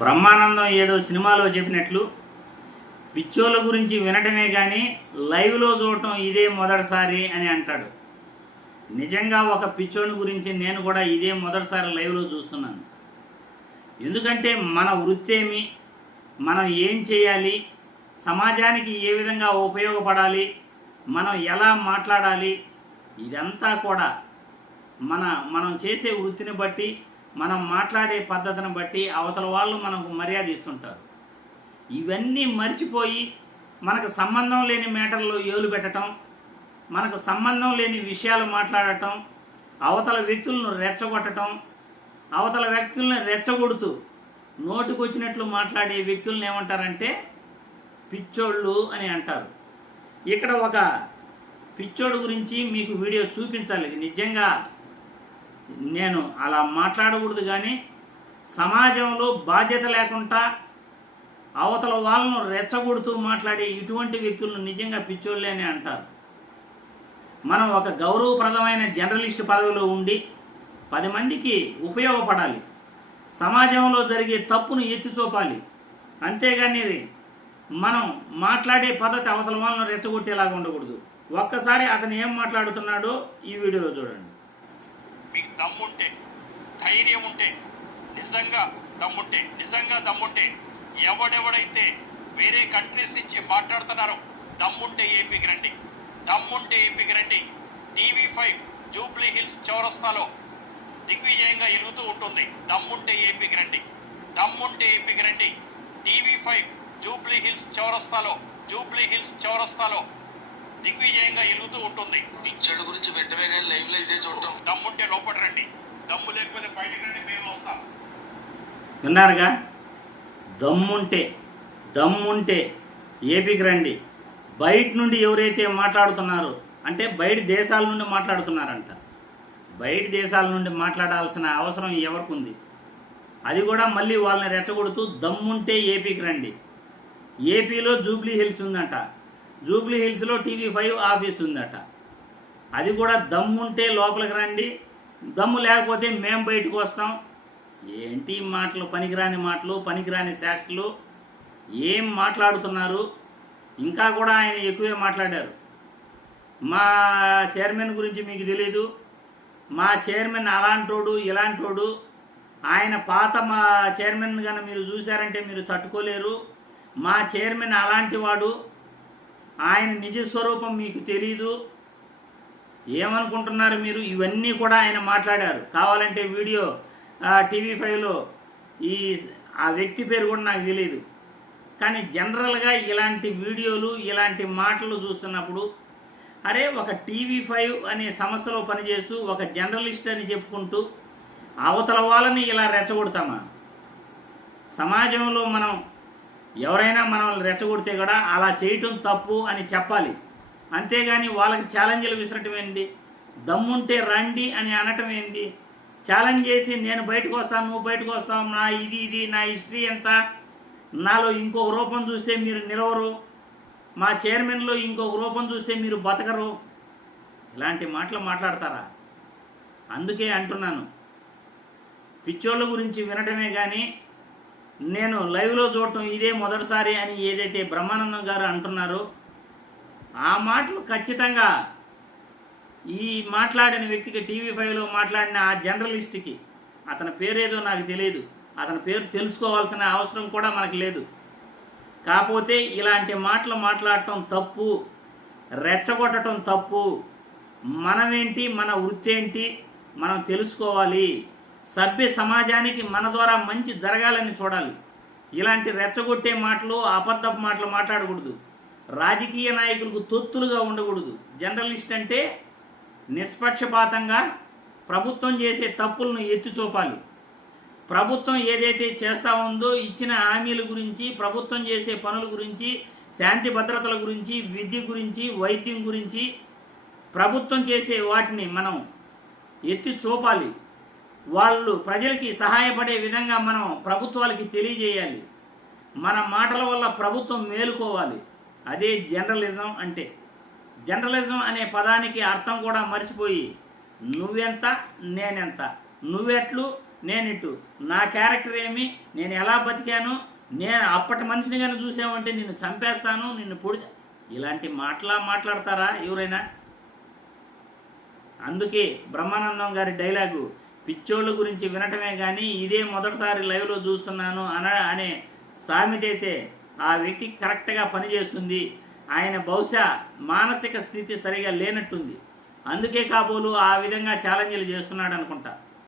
బ్రహ్మానందం ఏదో సినిమాలో చెప్పినట్లు పిచ్చోళ్ళ గురించి వినటమే కానీ లైవ్లో చూడటం ఇదే మొదటిసారి అని అంటాడు. నిజంగా ఒక పిచ్చోని గురించి నేను కూడా ఇదే మొదటిసారి లైవ్లో చూస్తున్నాను. ఎందుకంటే మన వృత్తి ఏమి, మనం ఏం చేయాలి, సమాజానికి ఏ విధంగా ఉపయోగపడాలి, మనం ఎలా మాట్లాడాలి, ఇదంతా కూడా మనం చేసే వృత్తిని బట్టి, మనం మాట్లాడే పద్ధతిని బట్టి అవతల వాళ్ళు మనకు మర్యాద ఇస్తుంటారు. ఇవన్నీ మర్చిపోయి మనకు సంబంధం లేని మ్యాటర్లో ఏలు పెట్టడం, మనకు సంబంధం లేని విషయాలు మాట్లాడటం, అవతల వ్యక్తులను రెచ్చగొట్టడం, అవతల వ్యక్తులను రెచ్చగొడుతూ నోటికొచ్చినట్లు మాట్లాడే వ్యక్తులను ఏమంటారంటే పిచ్చోళ్ళు అని అంటారు. ఇక్కడ ఒక పిచ్చోడు గురించి మీకు వీడియో చూపించాలి. నిజంగా నేను అలా మాట్లాడకూడదు, కానీ సమాజంలో బాధ్యత లేకుండా అవతల వాళ్ళను రెచ్చగొడుతూ మాట్లాడే ఇటువంటి వ్యక్తులను నిజంగా పిచ్చోళ్ళే అని అంటారు. మనం ఒక గౌరవప్రదమైన జర్నలిస్ట్ పదవిలో ఉండి 10 మందికి ఉపయోగపడాలి, సమాజంలో జరిగే తప్పును ఎత్తి చూపాలి. అంతేగాని మనం మాట్లాడే పద్ధతి అవతల వాళ్ళను రెచ్చగొట్టేలాగా ఉండకూడదు. ఒక్కసారి అతను ఏం మాట్లాడుతున్నాడో ఈ వీడియోలో చూడండి. మీకు దమ్ముంటే, ధైర్యం ఉంటే, నిజంగా దమ్ముంటే ఎవడెవడైతే వేరే కంట్రీస్ నుంచి మాట్లాడుతున్నారో దమ్ముంటే ఏపీకి రండి. TV5 జూబ్లీ హిల్స్ చౌరస్తాలో దిగ్విజయంగా ఎలుగుతూ ఉంటుంది. దమ్ముంటే ఏపీకి రండి. TV5 జూబ్లీ హిల్స్ చౌరస్తాలో దిగ్విజయంగా ఎలుగుతూ ఉంటుంది. పిచ్చడు గురించి వెంటనే కానీ లైవ్ లో ఇదే చూడటం. దమ్ముంటే లోపల రండి, దమ్ము లేకపోతే బయటకు రండి, మేము వస్తాం. విన్నారుగా? దమ్ముంటే ఏపీకి రండి. బయట నుండి ఎవరైతే మాట్లాడుతున్నారో, అంటే బయట దేశాల నుండి మాట్లాడుతున్నారంట. బయట దేశాల నుండి మాట్లాడాల్సిన అవసరం ఎవరికి ఉంది? అది కూడా మళ్ళీ వాళ్ళని రెచ్చగొడుతూ దమ్ముంటే ఏపీకి రండి. ఏపీలో జూబ్లీ హిల్స్ ఉందంట, జూబ్లీ హిల్స్లో TV5 ఆఫీస్ ఉందట. అది కూడా దమ్ముంటే లోపలికి రండి, దమ్ము లేకపోతే మేము బయటకు వస్తాం. ఏంటి మాటలు, పనికిరాని మాటలు, పనికిరాని శాస్త్రలు, ఏం మాట్లాడుతున్నారు? ఇంకా కూడా ఆయన ఎక్కువే మాట్లాడారు. మా చైర్మన్ గురించి మీకు తెలీదు, మా చైర్మన్ అలాంటోడు ఇలాంటోడు, ఆయన పాత మా చైర్మన్ కన్నా మీరు చూశారంటే మీరు తట్టుకోలేరు, మా చైర్మన్ అలాంటి వాడు, ఆయన నిజస్వరూపం మీకు తెలీదు, ఏమనుకుంటున్నారు మీరు? ఇవన్నీ కూడా ఆయన మాట్లాడారు. కావాలంటే వీడియో TV5లో ఆ వ్యక్తి పేరు కూడా నాకు తెలియదు. కానీ జనరల్గా ఇలాంటి వీడియోలు, ఇలాంటి మాటలు చూస్తున్నప్పుడు, అరే ఒక TV5 అనే సంస్థలో పనిచేస్తూ ఒక జర్నలిస్ట్ అని చెప్పుకుంటూ అవతల వాళ్ళని ఇలా రెచ్చగొడతామా? సమాజంలో మనం ఎవరైనా మనల్ని రెచ్చగొడితే కూడా అలా చేయటం తప్పు అని చెప్పాలి. అంతేగాని వాళ్ళకి ఛాలెంజ్లు విసరటం ఏంటి? దమ్ముంటే రండి అని అనటం ఏంటి? ఛాలెంజ్ చేసి నేను బయటకు వస్తాను, నువ్వు బయటకు వస్తావు, నా ఇది నా హిస్టరీ ఎంత, నాలో ఇంకొక రూపం చూస్తే మీరు నిలవరు, మా చైర్మన్లో ఇంకొక రూపం చూస్తే మీరు బతకరు, ఇలాంటి మాటలు మాట్లాడతారా? అందుకే అంటున్నాను, పిచ్చోళ్ళ గురించి వినటమే కానీ నేను లైవ్లో చూడటం ఇదే మొదటిసారి అని ఏదైతే బ్రహ్మానందం గారు అంటున్నారో ఆ మాటలు ఖచ్చితంగా ఈ మాట్లాడిన వ్యక్తికి, TV5లో మాట్లాడిన ఆ జర్నలిస్ట్కి, అతని పేరేదో నాకు తెలియదు, అతని పేరు తెలుసుకోవాల్సిన అవసరం కూడా మనకు లేదు. కాకపోతే ఇలాంటి మాటలు మాట్లాడటం తప్పు, రెచ్చగొట్టడం తప్పు. మనమేంటి, మన వృత్తి ఏంటి మనం తెలుసుకోవాలి. సభ్య సమాజానికి మన ద్వారా మంచి జరగాలని చూడాలి. ఇలాంటి రెచ్చగొట్టే మాటలు, అబద్ధపు మాటలు మాట్లాడకూడదు. రాజకీయ నాయకులకు తొత్తులుగా ఉండకూడదు. జర్నలిస్ట్ అంటే నిష్పక్షపాతంగా ప్రభుత్వం చేసే తప్పులను ఎత్తి చూపాలి. ప్రభుత్వం ఏదైతే చేస్తూ ఉందో, ఇచ్చిన హామీల గురించి, ప్రభుత్వం చేసే పనుల గురించి, శాంతి భద్రతల గురించి, విద్య గురించి, వైద్యం గురించి, ప్రభుత్వం చేసే వాటిని మనం ఎత్తి చూపాలి. వాళ్ళు ప్రజలకి సహాయపడే విధంగా మనం ప్రభుత్వాలకి తెలియజేయాలి. మన మాటల వల్ల ప్రభుత్వం మేలుకోవాలి. అదే జర్నలిజం అంటే. జర్నలిజం అనే పదానికి అర్థం కూడా మర్చిపోయి నువ్వెంత నేనెంత, నువ్వెట్లు నేను ఇటు, నా క్యారెక్టర్ ఏమి, నేను ఎలా బతికాను, నేను అప్పటి మనిషిని కానీ చూసామంటే నిన్ను చంపేస్తాను, నిన్ను పొడి, ఇలాంటి మాట్లాడతారా ఎవరైనా? అందుకే బ్రహ్మానందం గారి డైలాగు, పిచ్చోళ్ళ గురించి వినటమే కానీ ఇదే మొదటిసారి లైవ్లో చూస్తున్నాను అనే సామెత అయితే ఆ వ్యక్తి కరెక్ట్గా పనిచేస్తుంది. ఆయన బహుశా మానసిక స్థితి సరిగా లేనట్టుంది, అందుకే కాబోలు ఆ విధంగా ఛాలెంజ్లు చేస్తున్నాడు అనుకుంటా.